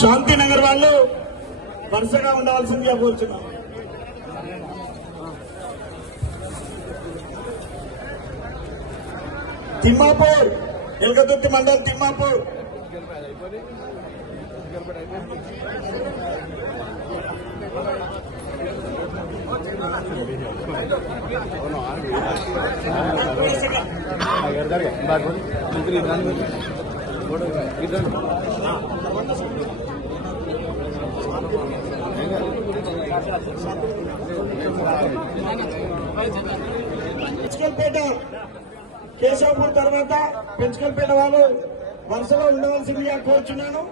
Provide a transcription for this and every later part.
శాంతినగర్ వాళ్ళు వరుసగా ఉండవలసిందిగా కోరుచున్నాం. తిమ్మాపూర్, ఎల్కతుర్తి మండల్ తిమ్మాపూర్. పెంచుకల్పేట కేశవపూర్ తర్వాత పెంచుకల్పేట వాళ్ళు వరుసలో ఉండవలసిందిగా కోరుచున్నాను.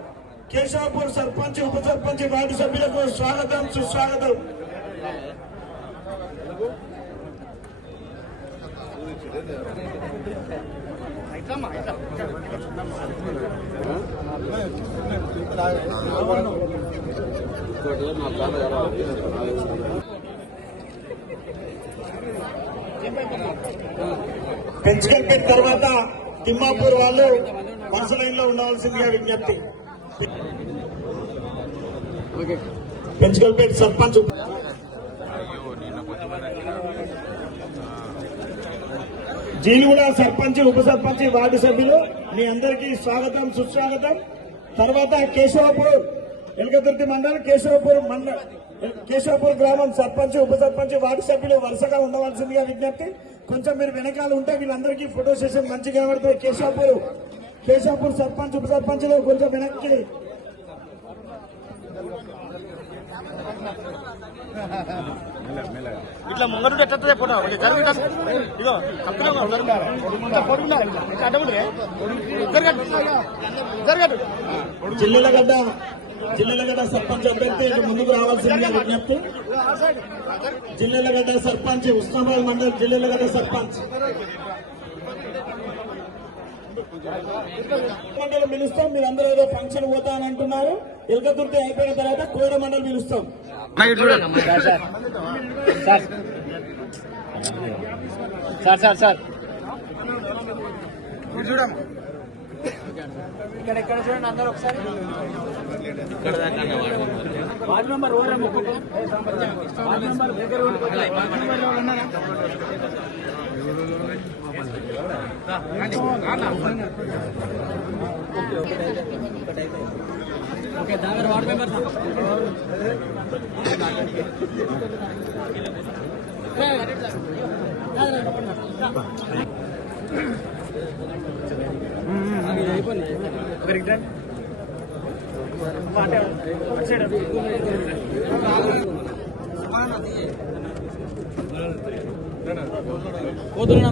కేశవపూర్ సర్పంచ్, ఉప సర్పంచ్, వార్డు సభ్యులకు స్వాగతం, సుస్వాగతం. పెంచుకల్పేట తర్వాత తిమ్మాపూర్ వాళ్ళు వరుస లైన్లో ఉండవలసిందిగా విజ్ఞప్తి. పెంచుకల్పేట సర్పంచ్, జీలుగూడ సర్పంచ్, ఉప సర్పంచ్, వార్డు సభ్యులు మీ అందరికీ స్వాగతం, సుస్వాగతం. తర్వాత కేశవపూర్, ఎల్కతుర్తి మండలం కేశవపూర్ గ్రామం సర్పంచ్, ఉప సర్పంచ్, వార్డు సభ్యులు వరుసగా ఉండవలసిందిగా విజ్ఞప్తి. కొంచెం మీరు వెనకాల ఉంటే వీళ్ళందరికీ ఫోటో సెషన్ మంచిగా కనబడుతుంది. కేశవపూర్ సర్పంచ్, ఉప సర్పంచ్లు కొంచెం వెనక్కి. ఇట్లా ముంగడు ఎట్లా ఫోటో జిల్లెలగడ్డ సర్పంచ్ అభ్యర్థి ముందుకు రావాల్సిందిగా విజ్ఞప్తి. జిల్లెలగడ్డ సర్పంచ్, ఉస్మానాబాద్ మండలం జిల్లెలగడ్డ సర్పంచ్ మండలం పిలుస్తాం. మీరు అందరూ ఏదో ఫంక్షన్ పోతా అని అంటున్నారు. ఎల్కతుర్తి అయిపోయిన తర్వాత కోడ మండలం పిలుస్తాం. చూడమ్మా ఇక్కడ చూడండి అందరూ ఒకసారి. వార్డు నంబర్ వార్డు నంబర్ దగ్గర ఓకే దాని వార్డు మెంబర్ ఒకరికి పోతున్నా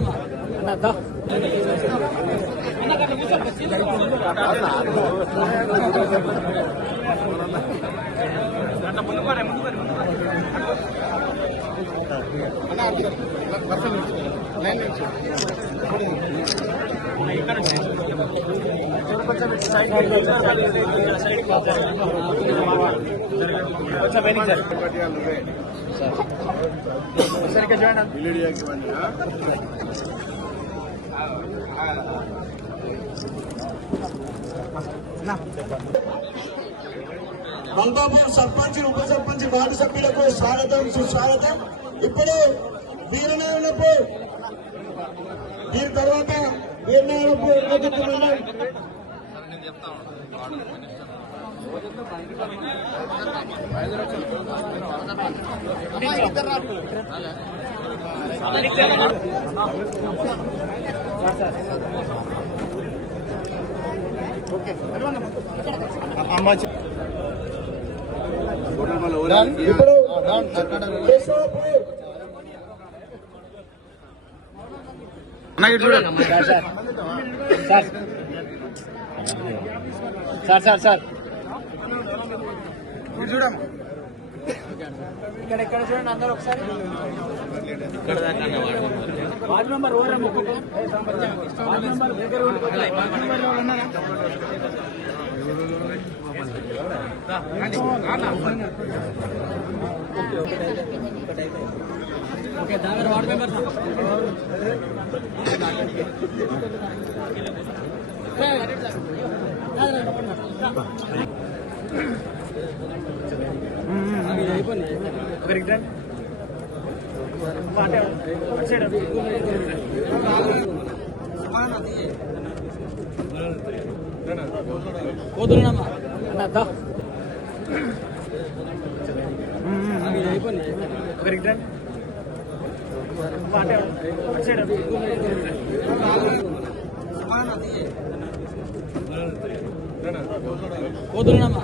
సరిగ్గా చూడండి. మల్కాపూర్ సర్పంచ్, ఉప సర్పంచ్, వార్డు సభ్యులకు స్వాగతం, సుస్వాగతం. ఇప్పుడు వీరనారాయణపూర్, దీని తర్వాత వీరనారాయణపూర్ ఇప్పుడు సార్ చూడమ్మా ఇక్కడ చూడండి అందరూ ఒకసారి. వార్డు నంబర్ వార్డు నంబర్ దగ్గర ఓకే దాని వార్డు మెంబర్ పోతున్నామా పోతున్నామా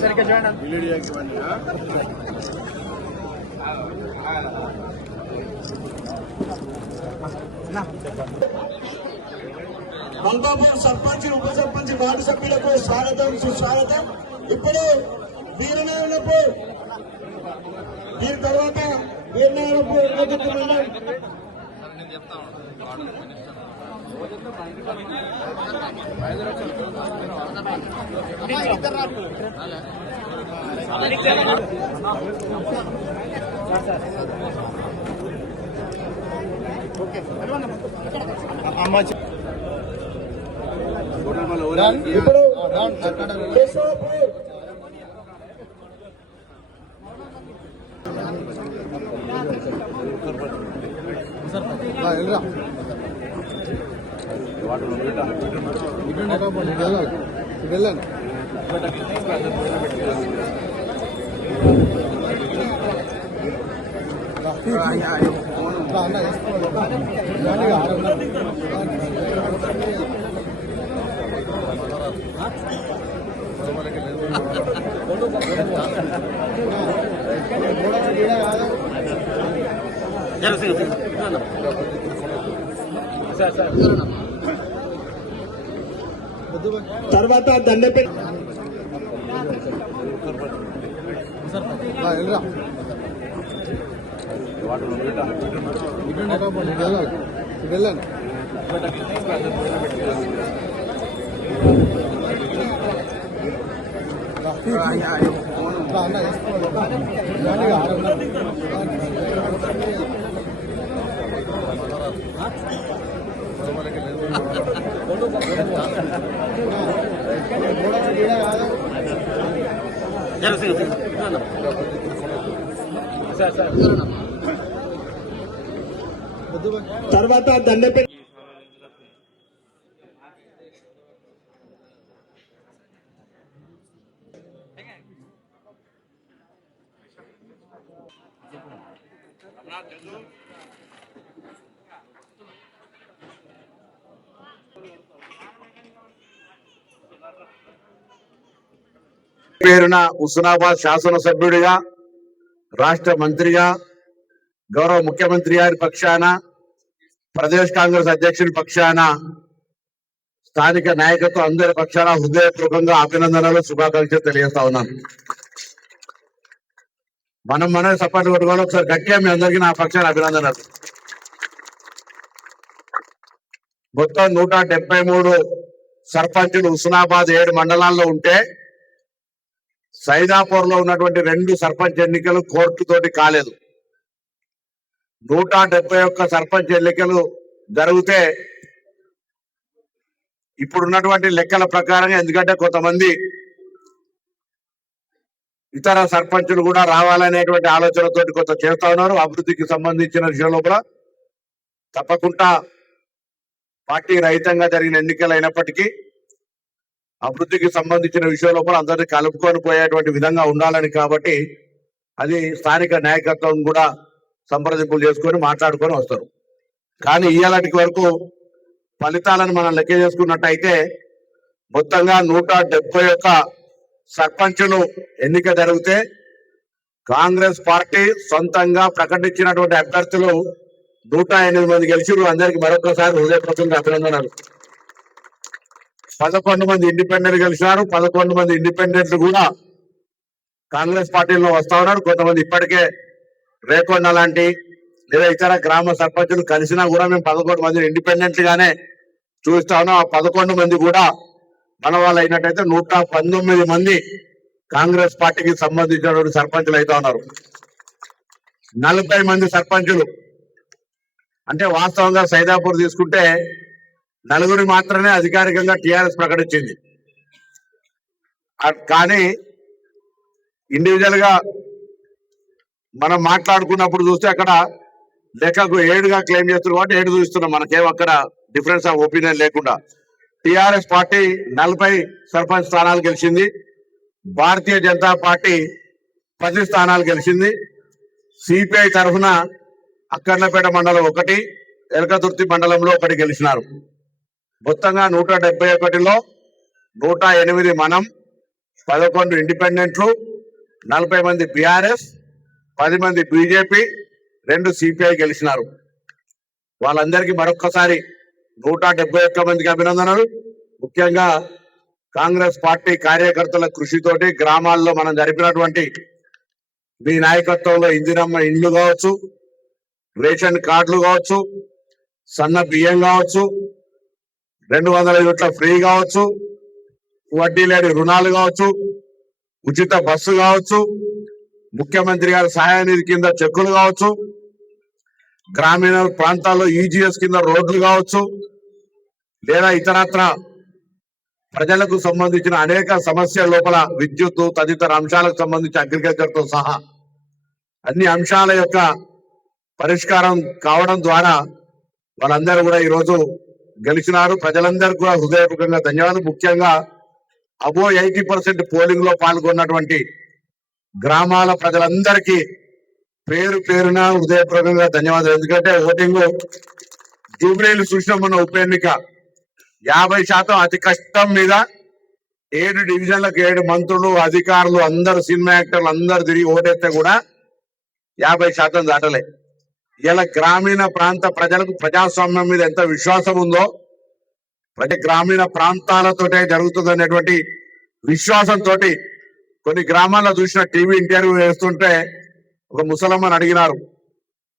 సరిగ్గా చూడండి మల్కాపూర్ సర్పంచ్ ఉప సర్పంచ్ వార్డు సభ్యులకు స్వాగతం సుస్వాగతం. ఇప్పుడు వీరనారాయణపూర్ దీని తర్వాత వీరనారాయణపూర్ ఇప్పుడు కేశవపూర్ వెళ్ళండి తర్వాత దండపల్లి వెళ్ళండి తర్వాత దండపల్లి పేరున హుస్నాబాద్ శాసనసభ్యుడిగా రాష్ట్ర మంత్రిగా గౌరవ ముఖ్యమంత్రి గారి పక్షాన ప్రదేశ్ కాంగ్రెస్ అధ్యక్షుడి పక్షాన స్థానిక నాయకత్వం అందరి పక్షాన హృదయపూర్వకంగా అభినందనలు శుభాకాంక్షలు తెలియజేస్తా ఉన్నాను. మనం సపోర్ట్ కొట్టుకోవాలి. ఒకసారి గట్టిగా మీ అందరికీ నా పక్షాన అభినందనలు. మొత్తం 173 సర్పంచులు హుస్నాబాద్ 7 మండలాల్లో ఉంటే సైదాపూర్ లో ఉన్నటువంటి 2 సర్పంచ్ ఎన్నికలు కోర్టు తోటి కాలేదు. 171 సర్పంచ్ ఎన్నికలు జరిగితే ఇప్పుడున్నటువంటి లెక్కల ప్రకారంగా, ఎందుకంటే కొంతమంది ఇతర సర్పంచులు కూడా రావాలనేటువంటి ఆలోచనతో కొంత చేస్తా ఉన్నారు. అభివృద్ధికి సంబంధించిన విషయం లోపల తప్పకుండా పార్టీ రహితంగా జరిగిన ఎన్నికలు అయినప్పటికీ అభివృద్ధికి సంబంధించిన విషయం లోపల అందరినీ కలుపుకొని పోయేటువంటి విధంగా ఉండాలని, కాబట్టి అది స్థానిక నాయకత్వం కూడా సంప్రదింపులు చేసుకొని మాట్లాడుకొని వస్తారు. కానీ ఇయ్యాలటి వరకు ఫలితాలను మనం లెక్క చేసుకున్నట్టయితే మొత్తంగా 171 సర్పంచులు ఎన్నిక జరిగితే కాంగ్రెస్ పార్టీ సొంతంగా ప్రకటించినటువంటి అభ్యర్థులు 108 మంది గెలిచిరు. అందరికీ మరొకసారి హృదయపూర్వకంగా అభినందనలు. 11 మంది ఇండిపెండెంట్ గెలిచినారు. 11 మంది ఇండిపెండెంట్లు కూడా కాంగ్రెస్ పార్టీలో వస్తా ఉన్నారు. కొంతమంది ఇప్పటికే రేకొండ లాంటి లేదా ఇతర గ్రామ సర్పంచులు కలిసినా కూడా మేము 11 మంది ఇండిపెండెంట్ గానే చూస్తా ఉన్నాం. ఆ 11 మంది కూడా మన వాళ్ళు అయినట్టయితే 119 మంది కాంగ్రెస్ పార్టీకి సంబంధించినటువంటి సర్పంచులు అయితే ఉన్నారు. 40 మంది సర్పంచులు అంటే వాస్తవంగా సైదాపూర్ తీసుకుంటే 4 మాత్రమే అధికారికంగా టిఆర్ఎస్ ప్రకటించింది. కానీ ఇండివిజువల్ గా మనం మాట్లాడుకున్నప్పుడు చూస్తే అక్కడ లెక్కకు 7గా క్లెయిమ్ చేస్తున్నారు కాబట్టి 7 చూస్తున్నాం. మనకేం అక్కడ డిఫరెన్స్ ఆఫ్ ఒపీనియన్ లేకుండా టిఆర్ఎస్ పార్టీ 40 సర్పంచ్ స్థానాలు గెలిచింది. భారతీయ జనతా పార్టీ 10 స్థానాలు గెలిచింది. సిపిఐ తరఫున అక్కర్లపేట మండలం 1, ఎలకతుర్తి మండలంలో 1 గెలిచినారు. మొత్తంగా 171లో 108 మనం, 11 ఇండిపెండెంట్లు, 40 మంది బీఆర్ఎస్, 10 మంది బీజేపీ, 2 సిపిఐ గెలిచినారు. వాళ్ళందరికీ మరొక్కసారి 171 మందికి అభినందనలు. ముఖ్యంగా కాంగ్రెస్ పార్టీ కార్యకర్తల కృషితోటి గ్రామాల్లో మనం జరిపినటువంటి మీ నాయకత్వంలో ఇందిరమ్మ ఇండ్లు కావచ్చు, రేషన్ కార్డులు కావచ్చు, సన్న బియ్యం కావచ్చు, 200 యూనిట్ల ఫ్రీ కావచ్చు, వడ్డీ లేని రుణాలు కావచ్చు, ఉచిత బస్సు కావచ్చు, ముఖ్యమంత్రి గారి సహాయ నిధి కింద చెక్కులు కావచ్చు, గ్రామీణ ప్రాంతాల్లో ఈజీఎస్ కింద రోడ్లు కావచ్చు, లేదా ఇతరత్ర ప్రజలకు సంబంధించిన అనేక సమస్యల లోపల విద్యుత్ తదితర అంశాలకు సంబంధించి అగ్రికల్చర్ తో సహా అన్ని అంశాల యొక్క పరిష్కారం కావడం ద్వారా వాళ్ళందరూ కూడా ఈరోజు గెలిచినారు. ప్రజలందరికీ కూడా హృదయపూర్వకంగా ధన్యవాదాలు. ముఖ్యంగా అబో 80% పోలింగ్ లో పాల్గొన్నటువంటి గ్రామాల ప్రజలందరికీ పేరు పేరున హృదయపూర్వకంగా ధన్యవాదాలు. ఎందుకంటే ఓటింగ్ జూబ్లీలు చూసిన మన ఉప ఎన్నిక 50% అతి కష్టం మీద 7 డివిజన్లకు 7 మంత్రులు, అధికారులు, అందరు సినిమా యాక్టర్లు అందరు తిరిగి ఓటేస్తే కూడా 50% దాటలే. ఇలా గ్రామీణ ప్రాంత ప్రజలకు ప్రజాస్వామ్యం మీద ఎంత విశ్వాసం ఉందో, ప్రతి గ్రామీణ ప్రాంతాలతోటే జరుగుతుంది అనేటువంటి విశ్వాసంతో కొన్ని గ్రామాల్లో చూసిన టీవీ ఇంటర్వ్యూ వేస్తుంటే ఒక ముసలమ్మని అడిగినారు,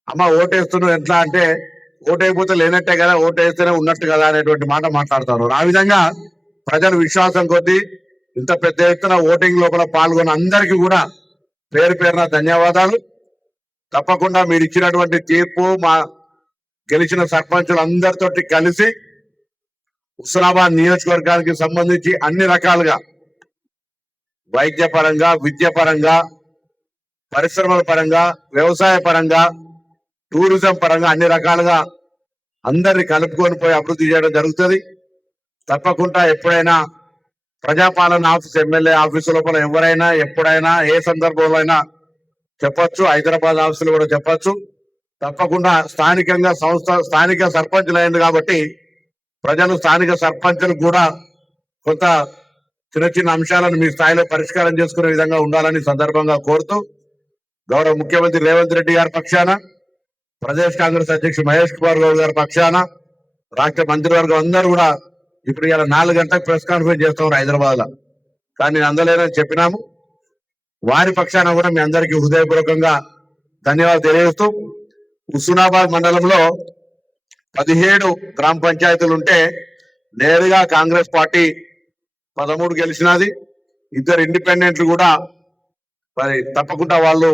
అమ్మ ఓటేస్తున్నావు ఎట్లా అంటే, ఓటైపోతే లేనట్టే కదా, ఓటేస్తేనే ఉన్నట్టు కదా అనేటువంటి మాట మాట్లాడుతారు. ఆ విధంగా ప్రజల విశ్వాసం కొద్దీ ఇంత పెద్ద ఎత్తున ఓటింగ్ లోపల పాల్గొన్న అందరికీ కూడా పేరు పేరున ధన్యవాదాలు. తప్పకుండా మీరు ఇచ్చినటువంటి తీర్పు మా గెలిచిన సర్పంచులు అందరితోటి కలిసి హుస్నాబాద్ నియోజకవర్గానికి సంబంధించి అన్ని రకాలుగా వైద్య పరంగా, విద్య పరంగా, పరిశ్రమల పరంగా, వ్యవసాయ పరంగా, టూరిజం పరంగా అన్ని రకాలుగా అందరిని కలుపుకొని పోయి అభివృద్ధి చేయడం జరుగుతుంది. తప్పకుండా ఎప్పుడైనా ప్రజాపాలన ఆఫీస్, ఎమ్మెల్యే ఆఫీసు లోపల ఎవరైనా ఎప్పుడైనా ఏ సందర్భంలో అయినా చెప్పొచ్చు, హైదరాబాద్ ఆఫీసులో కూడా చెప్పొచ్చు. తప్పకుండా స్థానికంగా స్థానిక సర్పంచులు అయింది కాబట్టి ప్రజలు స్థానిక సర్పంచులకు కూడా కొంత చిన్న చిన్న అంశాలను మీ స్థాయిలో పరిష్కారం చేసుకునే విధంగా ఉండాలని సందర్భంగా కోరుతూ, గౌరవ ముఖ్యమంత్రి రేవంత్ రెడ్డి గారి పక్షాన, ప్రదేశ్ కాంగ్రెస్ అధ్యక్షుడు మహేష్ కుమార్ గౌడ్ గారి పక్షాన, రాష్ట్ర మంత్రివర్గం అందరూ కూడా ఇప్పుడు ఇలా 4 గంటలకు ప్రెస్ కాన్ఫరెన్స్ చేస్తున్నారు హైదరాబాద్ లో. కానీ నేను అందలేనని చెప్పినాము. వారి పక్షాన కూడా మీ అందరికీ హృదయపూర్వకంగా ధన్యవాదాలు తెలియజేస్తూ, హుస్నాబాద్ మండలంలో 17 గ్రామ పంచాయతీలు ఉంటే నేరుగా కాంగ్రెస్ పార్టీ 13 గెలిచినది. 2 ఇండిపెండెంట్లు కూడా మరి తప్పకుండా వాళ్ళు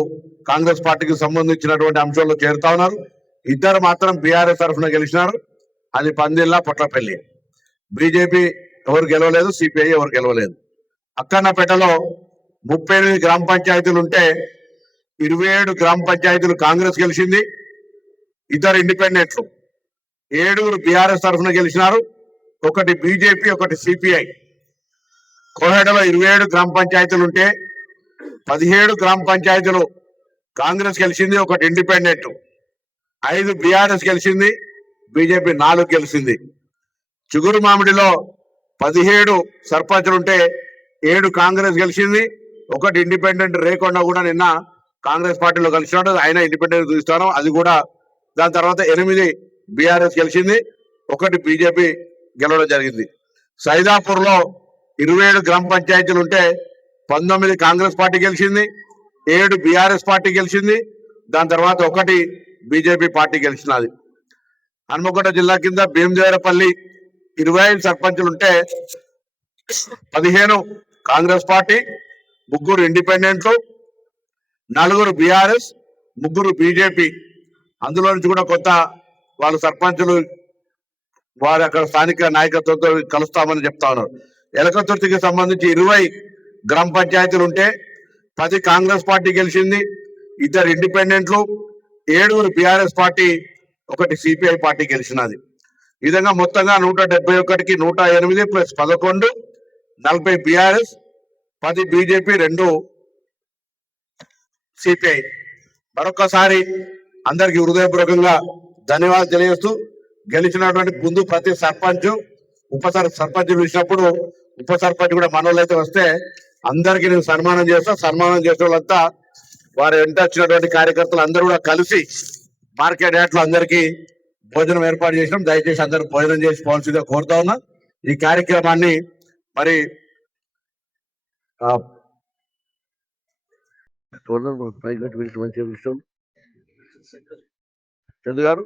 కాంగ్రెస్ పార్టీకి సంబంధించినటువంటి అంశాల్లో చేరుతా ఉన్నారు. 2 మాత్రం బీఆర్ఎస్ తరఫున గెలిచినారు. అది పందిల్లా, పొట్లపల్లి. బీజేపీ ఎవరు గెలవలేదు, సిపిఐ ఎవరు గెలవలేదు. అక్కన్నపేటలో 38 గ్రామ పంచాయతీలు ఉంటే 27 గ్రామ పంచాయతీలు కాంగ్రెస్ గెలిచింది. 2 ఇండిపెండెంట్లు, 7 బీఆర్ఎస్ తరఫున గెలిచినారు. 1 బీజేపీ, 1 సిపిఐ. కోహెడలో 27 గ్రామ పంచాయతీలు ఉంటే 17 గ్రామ పంచాయతీలు కాంగ్రెస్ గెలిచింది, 1 ఇండిపెండెంట్. 5 బీఆర్ఎస్ గెలిచింది, బీజేపీ 4 గెలిచింది. చిగురు మామిడిలో 17 సర్పంచులు ఉంటే 7 కాంగ్రెస్ గెలిచింది, 1 ఇండిపెండెంట్. రేకొండ కూడా నిన్న కాంగ్రెస్ పార్టీలో కలిసినాడు, ఆయన ఇండిపెండెంట్ చూస్తాను. అది కూడా దాని తర్వాత 8 బీఆర్ఎస్ గెలిచింది, 1 బీజేపీ గెలవడం జరిగింది. సైదాపూర్ లో 27 గ్రామ పంచాయతీలు ఉంటే 19 కాంగ్రెస్ పార్టీ గెలిచింది, 7 బీఆర్ఎస్ పార్టీ గెలిచింది, దాని తర్వాత 1 బీజేపీ పార్టీ గెలిచినది. హన్మకొండ జిల్లా కింద భీమదేవరపల్లి 25 సర్పంచులు ఉంటే 15 కాంగ్రెస్ పార్టీ, 3 ఇండిపెండెంట్లు, 4 బీఆర్ఎస్, 3 బీజేపీ. అందులో నుంచి కూడా కొత్త వాళ్ళు సర్పంచులు వారి అక్కడ స్థానిక నాయకత్వంతో కలుస్తామని చెప్తా ఉన్నారు. ఎలకతుర్తికి సంబంధించి 20 గ్రామ పంచాయతీలు ఉంటే 10 కాంగ్రెస్ పార్టీ గెలిచింది, 2 ఇండిపెండెంట్లు, 7 బీఆర్ఎస్ పార్టీ, 1 సిపిఐ పార్టీ గెలిచినది. ఈ విధంగా మొత్తంగా 171కి 108 ప్లస్ 11, 40 బీఆర్ఎస్, 10 బీజేపీ, 2 సిపిఐ. మరొకసారి అందరికి హృదయపూర్వకంగా ధన్యవాదాలు తెలియజేస్తూ గెలిచినటువంటి ముందు ప్రతి సర్పంచ్ ఉప సర్పంచ్ పిలిచినప్పుడు ఉప సర్పంచ్ కూడా మనోళ్ళు అయితే వస్తే అందరికీ నేను సన్మానం చేస్తా. సన్మానం చేసే వాళ్ళంతా వారు వెంట వచ్చినటువంటి కార్యకర్తలు అందరూ కూడా కలిసి మార్కెట్ యార్డ్ లో అందరికీ భోజనం ఏర్పాటు చేసినాం. దయచేసి అందరూ భోజనం చేసి పోవాల్సిందిగా కోరుతా ఉన్నా. ఈ కార్యక్రమాన్ని మరి చంద్ర గారు